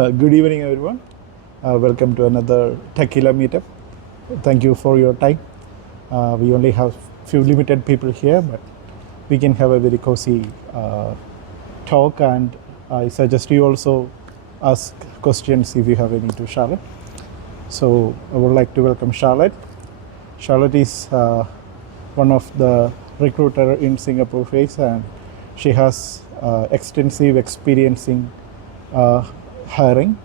Good evening, everyone. Welcome to another TAQELAH Meetup. Thank you for your time. We only have few limited people here, but we can have a very cozy talk, and I suggest you also ask questions if you have any to Charlotte. So I would like to welcome Charlotte. Charlotte is one of the recruiter in Singapore phase, and she has extensive experience in hiring.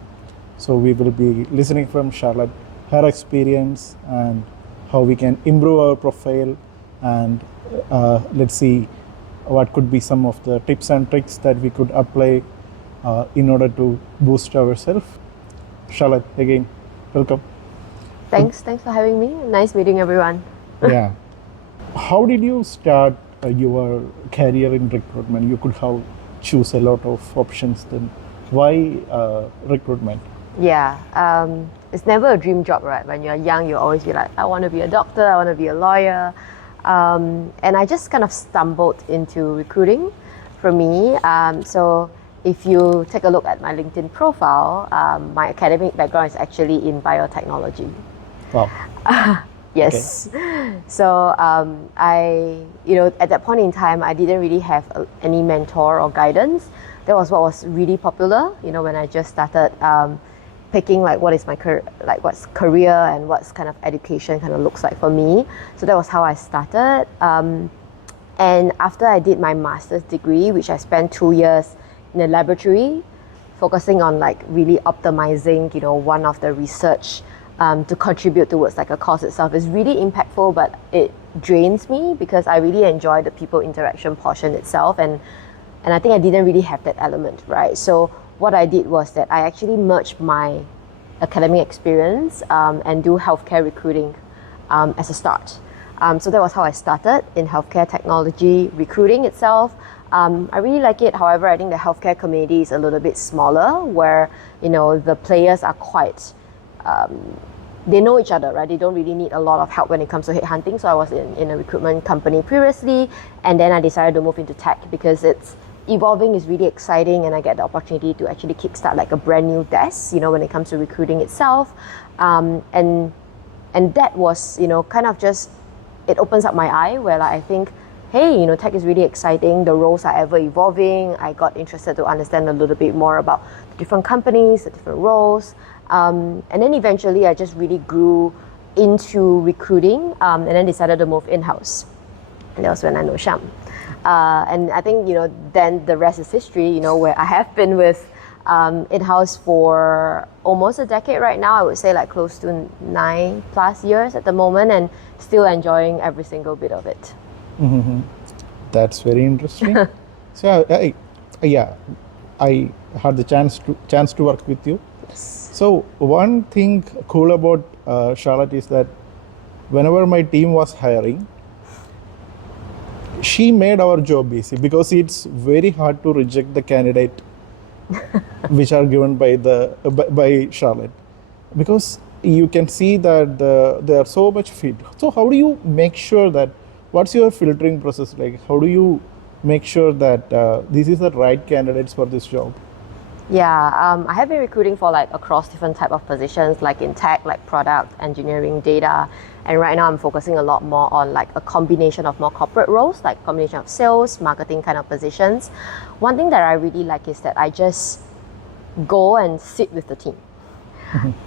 So we will be listening from Charlotte, her experience and how we can improve our profile, and let's see what could be some of the tips and tricks that we could apply in order to boost ourselves. Charlotte, again, welcome. Thanks for having me. Nice meeting everyone. Yeah. How did you start your career in recruitment? You could have choose a lot of options then. Why recruitment? Yeah, it's never a dream job, right? When you're young, you always be like, I want to be a doctor, I want to be a lawyer. And I just kind of stumbled into recruiting for me. So if you take a look at my LinkedIn profile, my academic background is actually in biotechnology. Wow. Yes. Okay. So at that point in time, I didn't really have any mentor or guidance. That was what was really popular, when I just started picking like what is my what's career and what's kind of education kind of looks like for me. So that was how I started. And after I did my master's degree, which I spent 2 years in a laboratory, focusing on like really optimizing, one of the research to contribute towards like a cause itself is really impactful, but it drains me because I really enjoy the people interaction portion itself, and I think I didn't really have that element, right? So what I did was that I actually merged my academic experience and do healthcare recruiting as a start. So that was how I started in healthcare technology recruiting itself. I really like it. However, I think the healthcare community is a little bit smaller, where the players are quite they know each other, right? They don't really need a lot of help when it comes to headhunting. So I was in a recruitment company previously, and then I decided to move into tech because it's evolving, is really exciting, and I get the opportunity to actually kickstart like a brand new desk, when it comes to recruiting itself. And that was, kind of just, it opens up my eye where like, I think, hey, tech is really exciting. The roles are ever evolving. I got interested to understand a little bit more about the different companies, the different roles. And then eventually I just really grew into recruiting and then decided to move in-house. And that was when I know Sham. And I think, then the rest is history, where I have been with in-house for almost a decade right now. I would say like close to 9+ years at the moment, and still enjoying every single bit of it. Mm-hmm. That's very interesting. So I had the chance to work with you. Yes. So one thing cool about Charlotte is that whenever my team was hiring, she made our job easy, because it's very hard to reject the candidate which are given by Charlotte, because you can see that they are so much fit. So how do you make sure that, what's your filtering process like? How do you make sure that this is the right candidates for this job? Yeah, I have been recruiting for like across different type of positions, like in tech, like product, engineering, data. And right now I'm focusing a lot more on like a combination of more corporate roles, like combination of sales, marketing kind of positions. One thing that I really like is that I just go and sit with the team.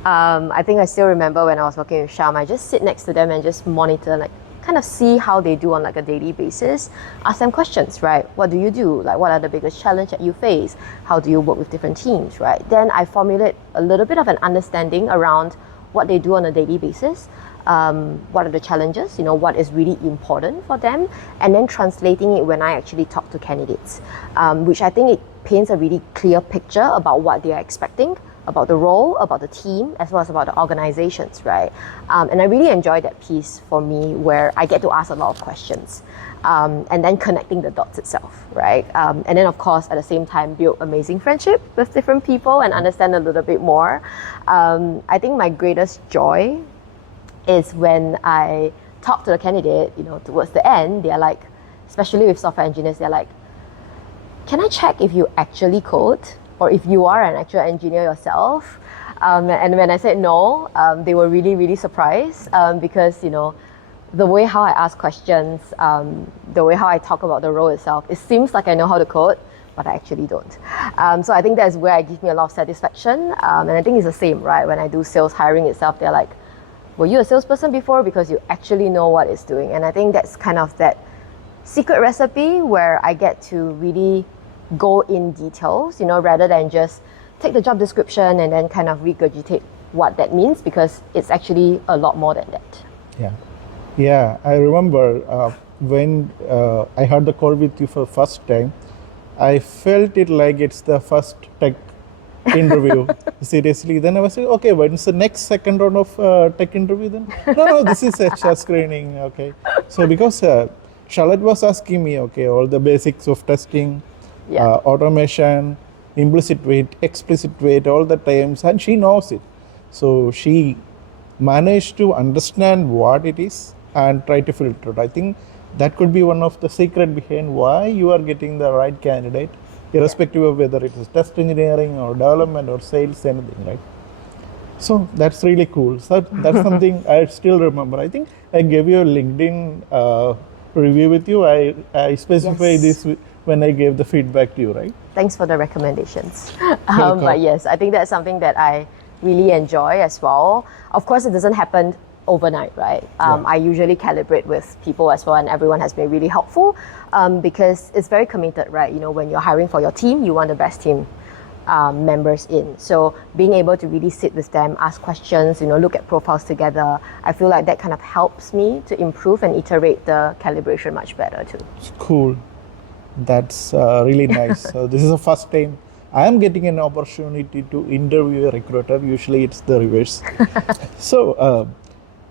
I think I still remember when I was working with Sham, I just sit next to them and just monitor, like kind of see how they do on like a daily basis, ask them questions, right? What do you do? Like, what are the biggest challenges that you face? How do you work with different teams, right? Then I formulate a little bit of an understanding around what they do on a daily basis, what are the challenges, what is really important for them, and then translating it when I actually talk to candidates, which I think it paints a really clear picture about what they are expecting, about the role, about the team, as well as about the organizations, right? And I really enjoy that piece for me, where I get to ask a lot of questions, and then connecting the dots itself, right? And then of course, at the same time, build amazing friendship with different people and understand a little bit more. I think my greatest joy is when I talk to the candidate, towards the end, they're like, especially with software engineers, they're like, can I check if you actually code? or if you are an actual engineer yourself. And when I said no, they were really, really surprised because, you know, the way how I ask questions, the way how I talk about the role itself, it seems like I know how to code, but I actually don't. So I think that's where it gives me a lot of satisfaction. And I think it's the same, right? When I do sales hiring itself, they're like, were you a salesperson before? Because you actually know what it's doing. And I think that's kind of that secret recipe where I get to really go in details, you know, rather than just take the job description and then kind of regurgitate what that means, because it's actually a lot more than that. Yeah, I remember when I had the call with you for the first time, I felt it like it's the first tech interview. Seriously, then I was like, okay, when's the next second round of tech interview then? No, this is HR screening, okay. So because Charlotte was asking me, okay, all the basics of testing, automation, implicit weight, explicit weight, all the terms, and she knows it. So she managed to understand what it is and try to filter it. I think that could be one of the secret behind why you are getting the right candidate, irrespective of whether it is test engineering or development or sales, anything, right? So that's really cool. So that's something I still remember. I think I gave you a LinkedIn review with you. I specified this when I gave the feedback to you, right? Thanks for the recommendations. But yes, I think that's something that I really enjoy as well. Of course, it doesn't happen overnight, right? I usually calibrate with people as well, and everyone has been really helpful because it's very committed, right? You know, when you're hiring for your team, you want the best team members in. So being able to really sit with them, ask questions, you know, look at profiles together, I feel like that kind of helps me to improve and iterate the calibration much better too. Cool. That's really nice. So this is the first time I am getting an opportunity to interview a recruiter. Usually it's the reverse. So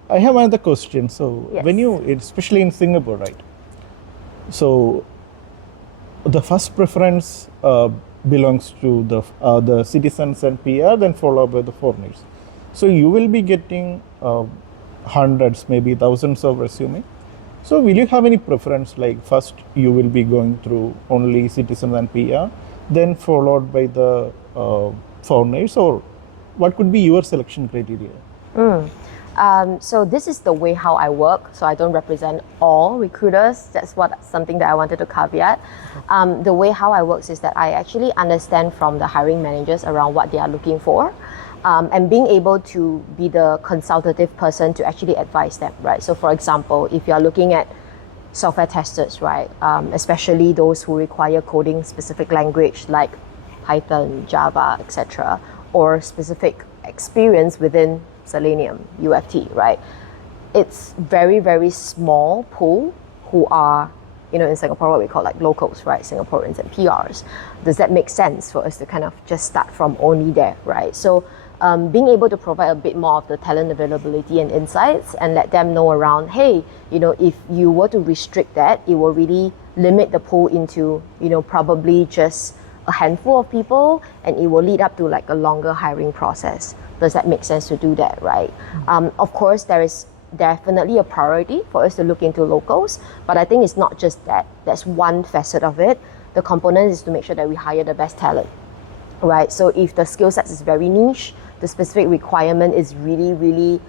I have another question. So when you, especially in Singapore, right? So the first preference belongs to the citizens and PR, then followed by the foreigners. So you will be getting hundreds, maybe thousands of resume. So will you have any preference, like first you will be going through only citizens and PR, then followed by the foreigners, or what could be your selection criteria? So this is the way how I work. So I don't represent all recruiters. That's something that I wanted to caveat. The way how I work is that I actually understand from the hiring managers around what they are looking for. And being able to be the consultative person to actually advise them, right? So for example, if you're looking at software testers, right, especially those who require coding specific language like Python, Java, etc., or specific experience within Selenium, UFT, right? It's very, very small pool who are, you know, in Singapore, what we call like locals, right? Singaporeans and PRs. Does that make sense for us to kind of just start from only there, right? So being able to provide a bit more of the talent availability and insights and let them know around, hey, you know, if you were to restrict that, it will really limit the pool into, you know, probably just a handful of people, and it will lead up to like a longer hiring process. Does that make sense to do that, right? Of course, there is definitely a priority for us to look into locals, but I think it's not just that. That's one facet of it. The component is to make sure that we hire the best talent, right? So if the skill set is very niche, the specific requirement is really, really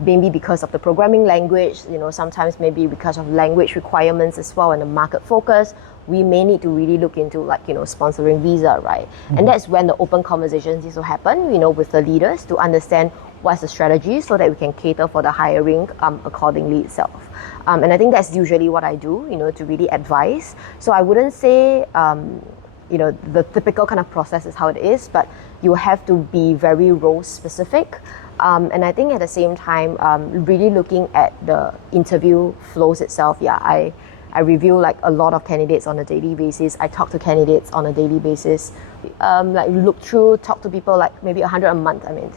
maybe because of the programming language, you know, sometimes maybe because of language requirements as well and the market focus, we may need to really look into like, you know, sponsoring visa, right? And that's when the open conversations need to happen, you know, with the leaders to understand what's the strategy so that we can cater for the hiring accordingly itself. And I think that's usually what I do, you know, to really advise. So I wouldn't say, you know, the typical kind of process is how it is, but you have to be very role specific. And I think at the same time, really looking at the interview flows itself. I review like a lot of candidates on a daily basis. I talk to candidates on a daily basis. Like look through, talk to people like maybe 100 a month, I mean.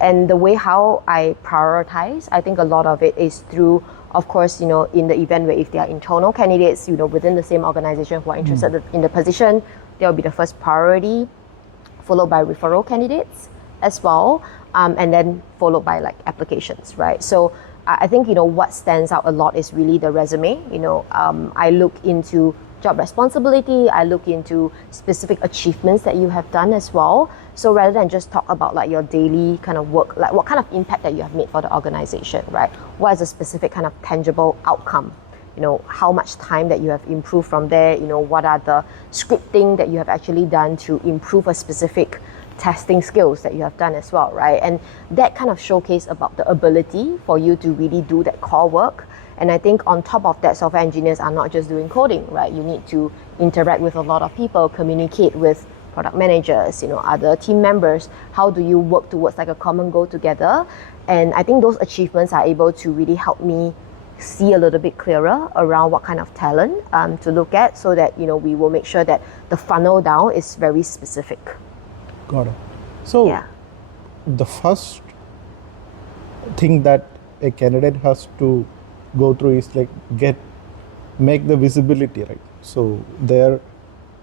And the way how I prioritize, I think a lot of it is through, of course, you know, in the event where if they are internal candidates, you know, within the same organization who are interested in the position, they will be the first priority, followed by referral candidates as well, and then followed by like applications, right? So I think, you know, what stands out a lot is really the resume. You know, I look into job responsibility. I look into specific achievements that you have done as well. So rather than just talk about like your daily kind of work, like what kind of impact that you have made for the organization, right? What is a specific kind of tangible outcome? You know, how much time that you have improved from there, you know, what are the scripting that you have actually done to improve a specific testing skills that you have done as well, right? And that kind of showcase about the ability for you to really do that core work. And I think on top of that, software engineers are not just doing coding, right? You need to interact with a lot of people, communicate with product managers, you know, other team members. How do you work towards like a common goal together? And I think those achievements are able to really help me see a little bit clearer around what kind of talent to look at, so that, you know, we will make sure that the funnel down is very specific. Got it. So Yeah. the first thing that a candidate has to go through is like make the visibility, right? So their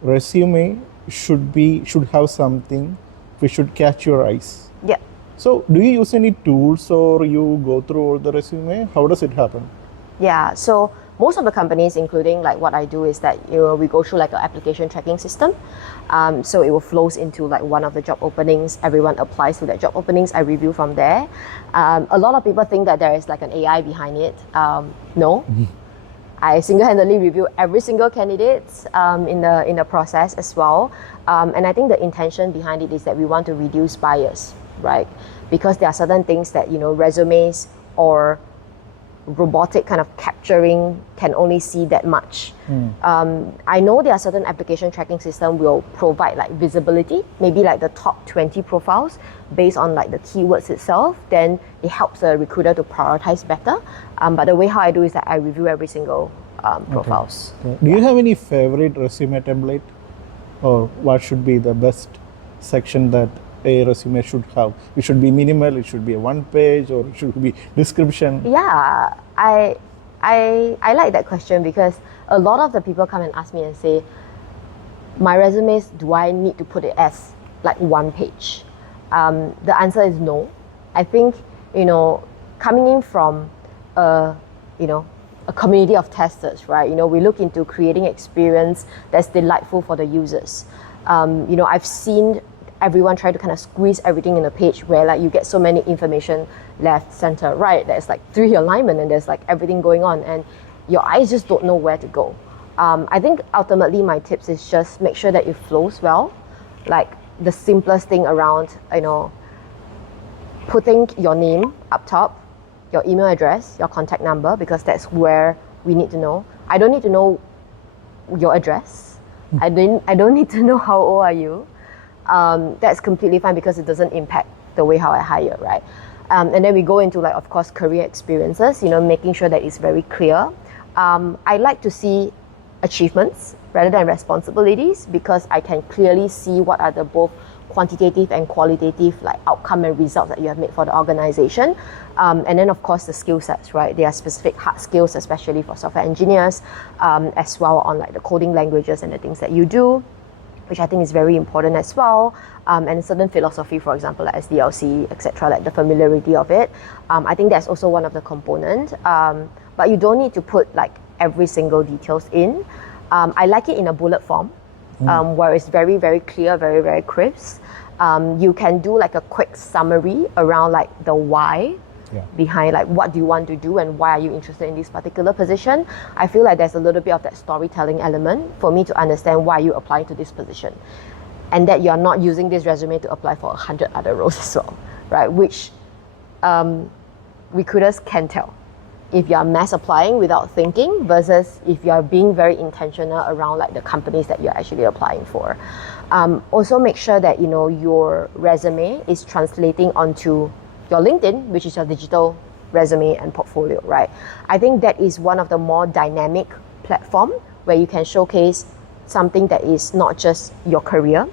resume should have something which should catch your eyes. Yeah. So do you use any tools, or you go through the resume? How does it happen? Yeah, so most of the companies, including like what I do, is that, you know, we go through like an application tracking system. So it will flows into like one of the job openings. Everyone applies to that job openings. I review from there. A lot of people think that there is like an AI behind it. No. I single-handedly review every single candidate in the process as well. And I think the intention behind it is that we want to reduce bias, right? Because there are certain things that, you know, resumes or robotic kind of capturing can only see that much. I know there are certain application tracking system will provide like visibility, maybe like the top 20 profiles based on like the keywords itself. Then it helps a recruiter to prioritize better. But the way how I do is that I review every single profiles. Okay. Do you have any favorite resume template, or what should be the best section that a resume should have? It should be minimal, it should be a one page, or it should be description? Yeah, I like that question, because a lot of the people come and ask me and say, my resumes, do I need to put it as like one page? The answer is no. I think, you know, coming in from a community of testers, right? You know, we look into creating experience that's delightful for the users. You know, I've seen everyone try to kind of squeeze everything in a page where like you get so many information left, center, right. There's like 3 alignment and there's like everything going on, and your eyes just don't know where to go. I think ultimately my tips is just make sure that it flows well. Like the simplest thing around, you know, putting your name up top, your email address, your contact number, because that's where we need to know. I don't need to know your address. I don't need to know how old are you. That's completely fine, because it doesn't impact the way how I hire, right? And then we go into like, of course, career experiences, you know, making sure that it's very clear. I like to see achievements rather than responsibilities, because I can clearly see what are the both quantitative and qualitative like outcome and results that you have made for the organization. And then of course the skill sets, right? There are specific hard skills, especially for software engineers, as well on like the coding languages and the things that you do, which I think is very important as well. And certain philosophy, for example, like SDLC, etc., like the familiarity of it. I think that's also one of the components. But you don't need to put like every single details in. I like it in a bullet form, where it's very, very clear, very, very crisp. You can do like a quick summary around like the why behind, like what do you want to do and why are you interested in this particular position. I feel like there's a little bit of that storytelling element for me to understand why you apply to this position, and that you're not using this resume to apply for 100 other roles as well, right? Which recruiters can tell if you're mass applying without thinking versus if you're being very intentional around like the companies that you're actually applying for. Also make sure that, you know, your resume is translating onto your LinkedIn, which is your digital resume and portfolio, right? I think that is one of the more dynamic platform where you can showcase something that is not just your career,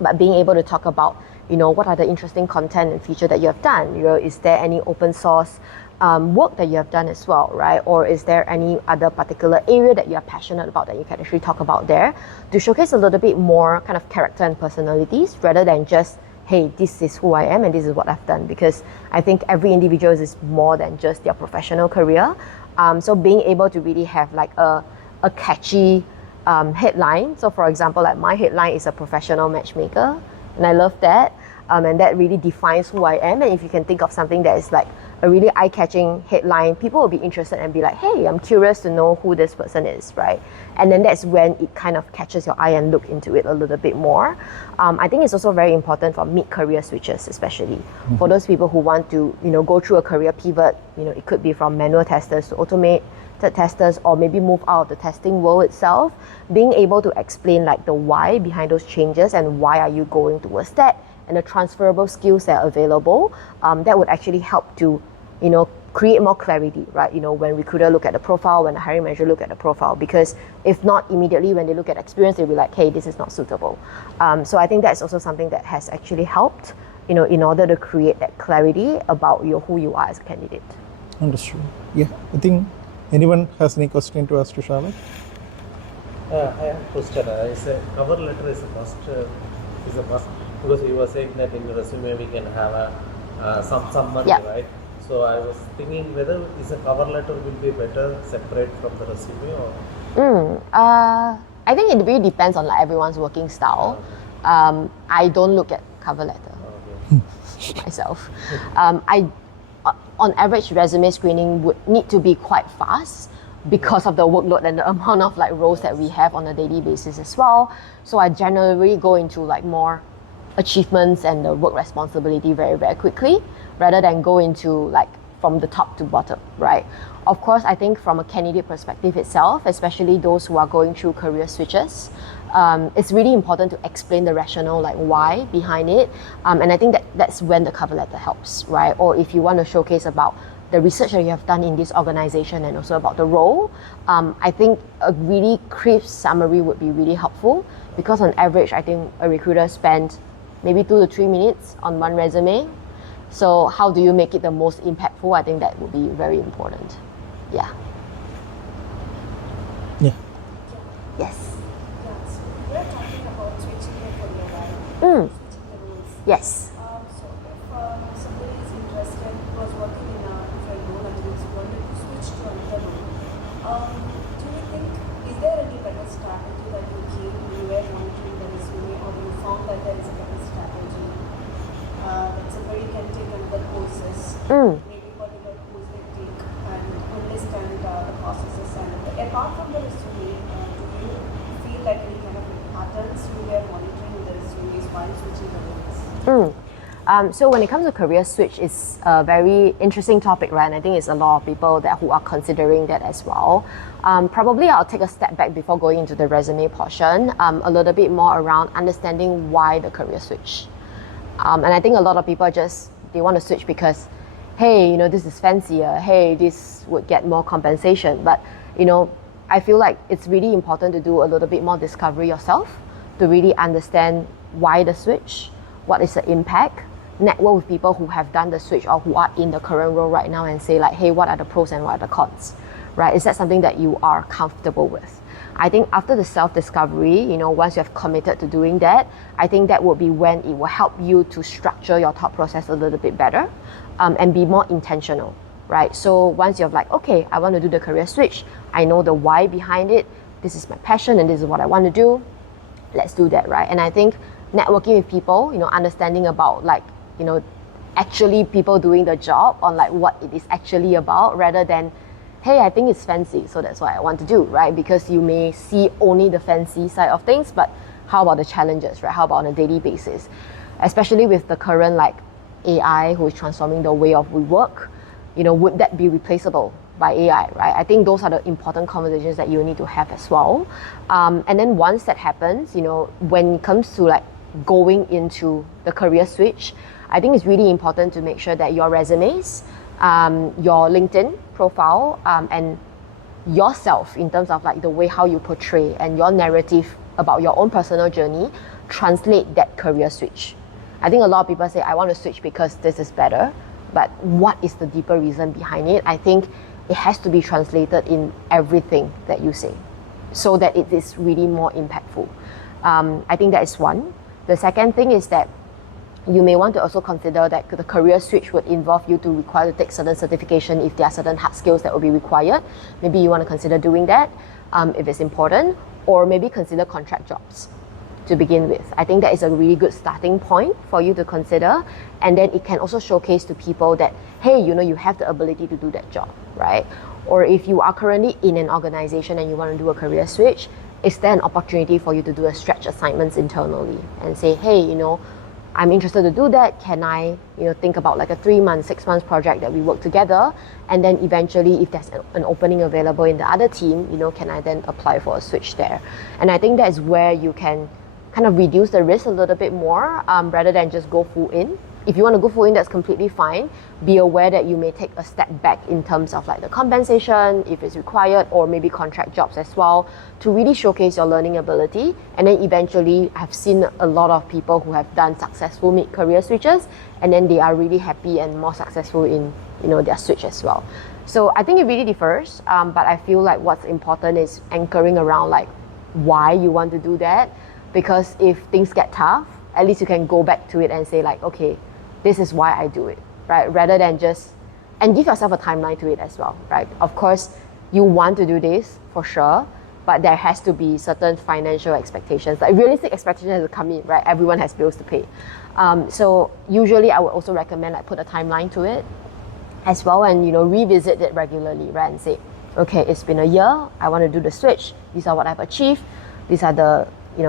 but being able to talk about, you know, what are the interesting content and feature that you have done. You know, is there any open source work that you have done as well, right? Or is there any other particular area that you're passionate about that you can actually talk about there, to showcase a little bit more kind of character and personalities rather than just, hey, this is who I am and this is what I've done. Because I think every individual is more than just their professional career. So being able to really have like a catchy headline. So for example, like my headline is a professional matchmaker, and I love that. And that really defines who I am. And if you can think of something that is like a really eye-catching headline, people will be interested and be like, hey, I'm curious to know who this person is, right? And then that's when it kind of catches your eye and look into it a little bit more. I think it's also very important for mid-career switches, especially for those people who want to, go through a career pivot. It could be from manual testers to automated testers, or maybe move out of the testing world itself. Being able to explain like the why behind those changes and why are you going towards that, and the transferable skills that are available, that would actually help to, create more clarity, right? When recruiter look at the profile, when the hiring manager look at the profile, because if not immediately when they look at experience, they'll be like, hey, this is not suitable. So I think that's also something that has actually helped, in order to create that clarity about who you are as a candidate. Understood. Yeah, I think anyone has any question to ask to Charlotte? I have a question. Is a cover letter is a must, because you were saying that in the resume we can have some money, Yeah. right? So I was thinking whether is a cover letter will be better separate from the resume or. I think it really depends on like everyone's working style. I don't look at cover letter myself. On average, resume screening would need to be quite fast because of the workload and the amount of like roles that we have on a daily basis as well. So I generally go into like more achievements and the work responsibility very, very quickly, rather than go into like from the top to bottom, right? Of course, I think from a candidate perspective itself, especially those who are going through career switches, it's really important to explain the rationale, like why behind it. And I think that's when the cover letter helps, right? Or if you want to showcase about the research that you have done in this organization and also about the role, I think a really crisp summary would be really helpful, because on average, I think a recruiter spends maybe 2 to 3 minutes on one resume. So how do you make it the most impactful? I think that would be very important. Yeah. Yeah. Yes. Yeah, so we're talking about switching your career, right? Switching the roles. Yes. So if somebody is interested, was working in a different role and is wanted to switch to another role, do you think, is there any better strategy that you came, you were monitoring the resume, or you found that there is a better strategy that somebody can take another courses, maybe whatever course they take, and understand the processes, and apart from the resume, do you feel like any kind of patterns you were monitoring the resumes while switching the roles? So when it comes to career switch, it's a very interesting topic, right? And I think it's a lot of people who are considering that as well. Probably I'll take a step back before going into the resume portion, a little bit more around understanding why the career switch. And I think a lot of people they want to switch because, hey, this is fancier. Hey, this would get more compensation. But, I feel like it's really important to do a little bit more discovery yourself to really understand why the switch, what is the impact, network with people who have done the switch or who are in the current role right now and say like, hey, what are the pros and what are the cons, right? Is that something that you are comfortable with? I think after the self-discovery, once you have committed to doing that, I think that will be when it will help you to structure your thought process a little bit better, and be more intentional, right? So once you're like, okay, I want to do the career switch, I know the why behind it, this is my passion and this is what I want to do, let's do that, right? And I think networking with people, understanding about like, actually people doing the job on like what it is actually about, rather than, hey, I think it's fancy, so that's what I want to do, right? Because you may see only the fancy side of things, but how about the challenges, right? How about on a daily basis? Especially with the current like AI who is transforming the way of we work, would that be replaceable by AI, right? I think those are the important conversations that you need to have as well. And then once that happens, when it comes to like going into the career switch, I think it's really important to make sure that your resumes, your LinkedIn profile, and yourself in terms of like the way how you portray and your narrative about your own personal journey translate that career switch. I think a lot of people say, I want to switch because this is better, but what is the deeper reason behind it? I think it has to be translated in everything that you say so that it is really more impactful. I think that is one. The second thing is that you may want to also consider that the career switch would involve you to require to take certain certification if there are certain hard skills that will be required. Maybe you want to consider doing that if it's important. or maybe consider contract jobs to begin with. I think that is a really good starting point for you to consider, and then it can also showcase to people that, hey, you have the ability to do that job, right? Or if you are currently in an organization and you want to do a career switch, is there an opportunity for you to do a stretch assignments internally and say, hey, I'm interested to do that. Can I, think about like a 3-month, 6 month project that we work together, and then eventually, if there's an opening available in the other team, can I then apply for a switch there? And I think that's where you can kind of reduce the risk a little bit more, rather than just go full in. If you want to go full in, that's completely fine. Be aware that you may take a step back in terms of like the compensation, if it's required, or maybe contract jobs as well, to really showcase your learning ability. And then eventually, I've seen a lot of people who have done successful mid-career switches, and then they are really happy and more successful in their switch as well. So I think it really differs, but I feel like what's important is anchoring around like why you want to do that, because if things get tough, at least you can go back to it and say like, okay, this is why I do it, right? Rather than and give yourself a timeline to it as well, right? Of course, you want to do this for sure, but there has to be certain financial expectations, like realistic expectations has to come in, right? Everyone has bills to pay. So usually I would also recommend like put a timeline to it as well, and revisit it regularly, right? And say, okay, it's been a year, I want to do the switch. These are what I've achieved. These are the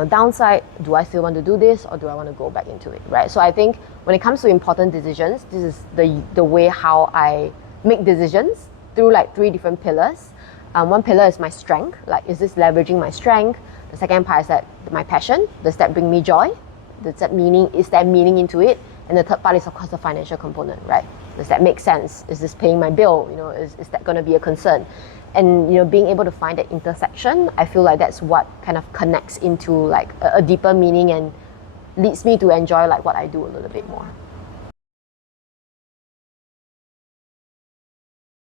downside. Do I still want to do this, or do I want to go back into it, right? So I think when it comes to important decisions, this is the way how I make decisions through like 3 different pillars. One pillar is my strength, like is this leveraging my strength? The second part is that my passion, does that bring me joy? Is there meaning into it? And the third part is of course the financial component, right? Does that make sense? Is this paying my bill? Is that going to be a concern? And being able to find that intersection, I feel like that's what kind of connects into like a deeper meaning and leads me to enjoy like what I do a little bit more.